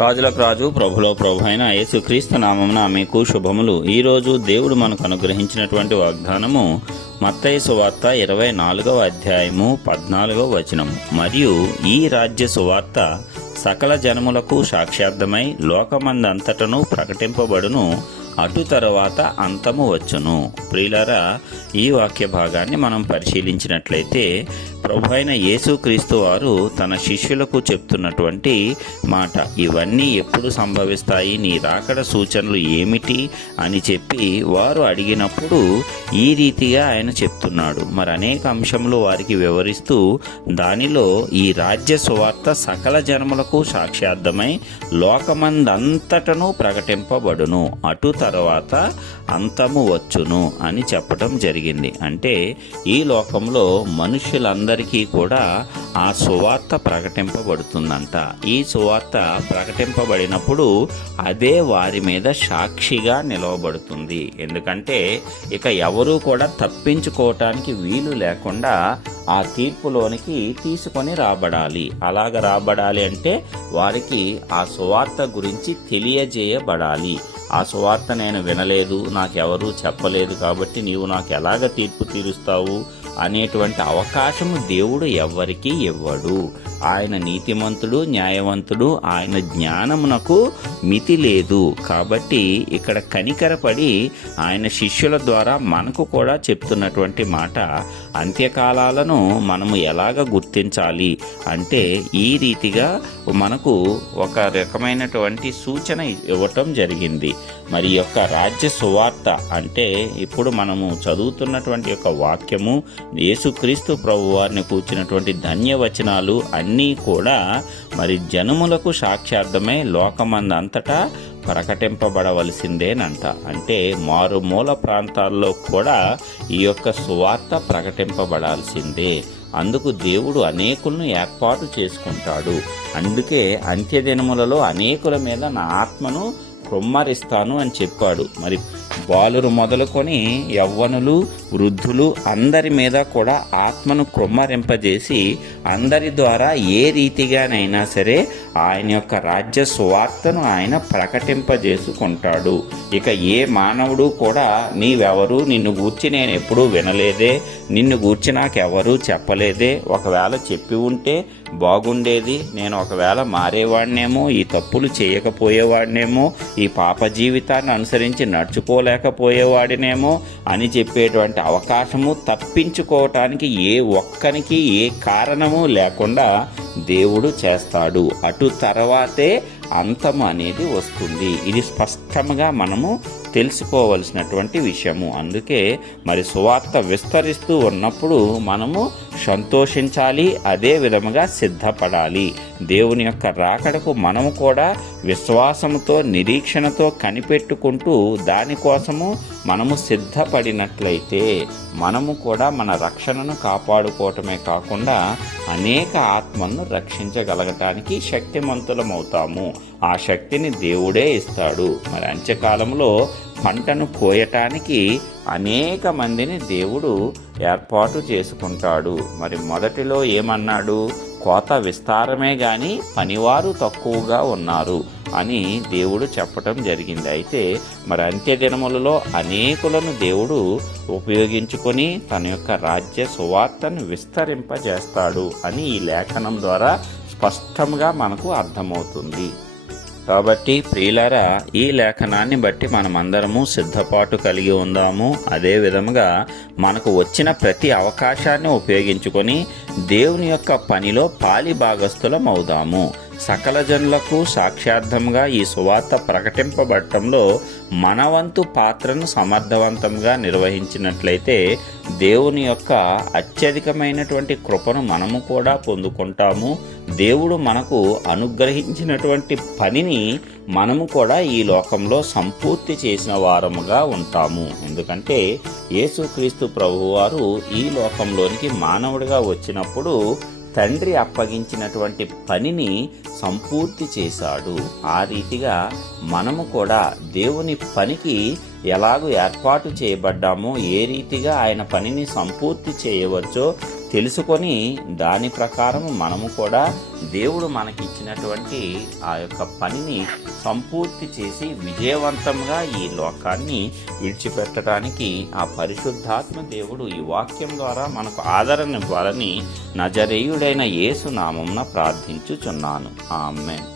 రాజులకు రాజు ప్రభులో ప్రభు అయిన యేసుక్రీస్తు నామమున మీకు శుభములు. ఈరోజు దేవుడు మనకు అనుగ్రహించినటువంటి వాగ్దానము మత్తయి సువార్త 24వ అధ్యాయము 14వ వచనము. మరియు ఈ రాజ్య సువార్త సకల జనములకు సాక్ష్యార్థమై లోకమందంతటను ప్రకటింపబడును, అటు తరువాత అంతము వచ్చును. ప్రియులారా, ఈ వాక్య భాగాన్ని మనం పరిశీలించినట్లయితే ప్రభు అయిన యేసుక్రీస్తు వారు తన శిష్యులకు చెప్తున్నటువంటి మాట, ఇవన్నీ ఎప్పుడు సంభవిస్తాయి, నీ రాకడ సూచనలు ఏమిటి అని చెప్పి వారు అడిగినప్పుడు ఈ రీతిగా ఆయన చెప్తున్నాడు. మరి అనేక అంశములు వారికి వివరిస్తూ దానిలో ఈ రాజ్య సువార్త సకల జనములకు సాక్ష్యార్థమై లోకమందంతటను ప్రకటింపబడును, అటు తర్వాత అంతము వచ్చును అని చెప్పడం జరిగింది. అంటే ఈ లోకంలో మనుష్యులందరికీ కూడా ఆ సువార్త ప్రకటింపబడుతుందంట. ఈ సువార్త ప్రకటింపబడినప్పుడు అదే వారి మీద సాక్షిగా నిలవబడుతుంది. ఎందుకంటే ఇక ఎవరూ కూడా తప్పించుకోవటానికి వీలు లేకుండా ఆ తీర్పులోనికి తీసుకొని రాబడాలి. అలాగ రాబడాలి అంటే వారికి ఆ సువార్త గురించి తెలియజేయబడాలి. ఆ సువార్త నేను వినలేదు, నాకెవరూ చెప్పలేదు, కాబట్టి నీవు నాకు ఎలాగ తీర్పు తీరుస్తావు అనేటువంటి అవకాశము దేవుడు ఎవ్వరికీ ఇవ్వడు. ఆయన నీతిమంతుడు, న్యాయవంతుడు, ఆయన జ్ఞానమునకు మితి లేదు. కాబట్టి ఇక్కడ కనికరపడి ఆయన శిష్యుల ద్వారా మనకు కూడా చెప్తున్నటువంటి మాట, అంత్యకాలాలను మనము ఎలాగ గుర్తించాలి అంటే ఈ రీతిగా మనకు ఒక రకమైనటువంటి సూచన ఇవ్వటం జరిగింది. మరి యొక్క రాజ్య సువార్త అంటే ఇప్పుడు మనము చదువుతున్నటువంటి యొక్క వాక్యము, యేసుక్రీస్తు ప్రభు వారిని కూర్చున్నటువంటి ధన్యవచనాలు అన్నీ కూడా మరి జనములకు సాక్ష్యార్థమై లోకమందంతటా ప్రకటింపబడవలసిందేనంట. అంటే మారుమూల ప్రాంతాల్లో కూడా ఈ యొక్క సువార్త ప్రకటింపబడాల్సిందే. అందుకు దేవుడు అనేకులను ఏర్పాటు చేసుకుంటాడు. అందుకే అంత్యదినములలో అనేకుల మీద నా ఆత్మను కుమ్మరిస్తాను అని చెప్పాడు. మరి బాలురు మొదలుకొని యవ్వనులు, వృద్ధులు అందరి మీద కూడా ఆత్మను కుమ్మరింపజేసి అందరి ద్వారా ఏ రీతిగానైనా సరే ఆయన యొక్క రాజ్య సువార్తను ఆయన ప్రకటింపజేసుకుంటాడు. ఇక ఏ మానవుడు కూడా నీవెవరు, నిన్ను గూర్చి నేను ఎప్పుడూ వినలేదే, నిన్ను గూర్చి నాకెవరూ చెప్పలేదే, ఒకవేళ చెప్పి ఉంటే బాగుండేది, నేను ఒకవేళ మారేవాడినేమో, ఈ తప్పులు చేయకపోయేవాడినేమో, ఈ పాప జీవితాన్ని అనుసరించి నడుచుకోలేకపోయేవాడినేమో అని చెప్పేటువంటి అవకాశము తప్పించుకోవటానికి ఏ ఒక్కనికి ఏ కారణము లేకుండా దేవుడు చేస్తాడు. అటు తర్వాతే అంతము అనేది వస్తుంది. ఇది స్పష్టంగా మనము తెలుసుకోవలసినటువంటి విషయము. అందుకే మరి సువార్త విస్తరిస్తూ ఉన్నప్పుడు మనము సంతోషించాలి, అదే విధముగా సిద్ధపడాలి. దేవుని యొక్క రాకడకు మనము కూడా విశ్వాసముతో, నిరీక్షణతో కనిపెట్టుకుంటూ దానికోసము మనము సిద్ధపడినట్లయితే మనము కూడా మన రక్షణను కాపాడుకోవటమే కాకుండా అనేక ఆత్మలను రక్షించగలగటానికి శక్తిమంతులమవుతాము. ఆ శక్తిని దేవుడే ఇస్తాడు. మరి అంత్యకాలంలో పంటను కోయటానికి అనేక మందిని దేవుడు ఏర్పాటు చేసుకుంటాడు. మరి మొదటిలో ఏమన్నాడు? కోత విస్తారమే గాని పనివారు తక్కువగా ఉన్నారు అని దేవుడు చెప్పటం జరిగింది. అయితే మరి అంత్యదినములలో అనేకులను దేవుడు ఉపయోగించుకొని తన యొక్క రాజ్య సువార్తను విస్తరింపజేస్తాడు అని ఈ లేఖనం ద్వారా స్పష్టంగా మనకు అర్థమవుతుంది. కాబట్టి ప్రియులారా, ఈ లేఖనాన్ని బట్టి మనమందరము సిద్ధపాటు కలిగి ఉందాము. అదే విధముగా మనకు వచ్చిన ప్రతి అవకాశాన్ని ఉపయోగించుకొని దేవుని యొక్క పనిలో పాలి భాగస్థులం అవుదాము. సకల జనులకు సాక్ష్యార్థంగా ఈ సువార్త ప్రకటింపబడటంలో మనవంతు పాత్రను సమర్థవంతంగా నిర్వహించినట్లయితే దేవుని యొక్క అత్యధికమైనటువంటి కృపను మనము కూడా పొందుకుంటాము. దేవుడు మనకు అనుగ్రహించినటువంటి పనిని మనము కూడా ఈ లోకంలో సంపూర్తి చేసిన వారముగా ఉంటాము. ఎందుకంటే యేసుక్రీస్తు ప్రభువారు ఈ లోకంలోనికి మానవుడిగా వచ్చినప్పుడు తండ్రి అప్పగించినటువంటి పనిని సంపూర్తి చేశాడు. ఆ రీతిగా మనము కూడా దేవుని పనికి ఎలాగూ ఏర్పాటు చేయబడ్డామో, ఏ రీతిగా ఆయన పనిని సంపూర్తి చేయవచ్చో తెలుసుకొని దాని ప్రకారం మనము కూడా దేవుడు మనకిచ్చినటువంటి ఆ యొక్క పనిని సంపూర్తి చేసి విజయవంతంగా ఈ లోకాన్ని విడిచిపెట్టడానికి ఆ పరిశుద్ధాత్మ దేవుడు ఈ వాక్యం ద్వారా మనకు ఆదరణ ఇవ్వాలని నజరేయుడైన యేసు నామమున ప్రార్థించుచున్నాను. ఆమేన్.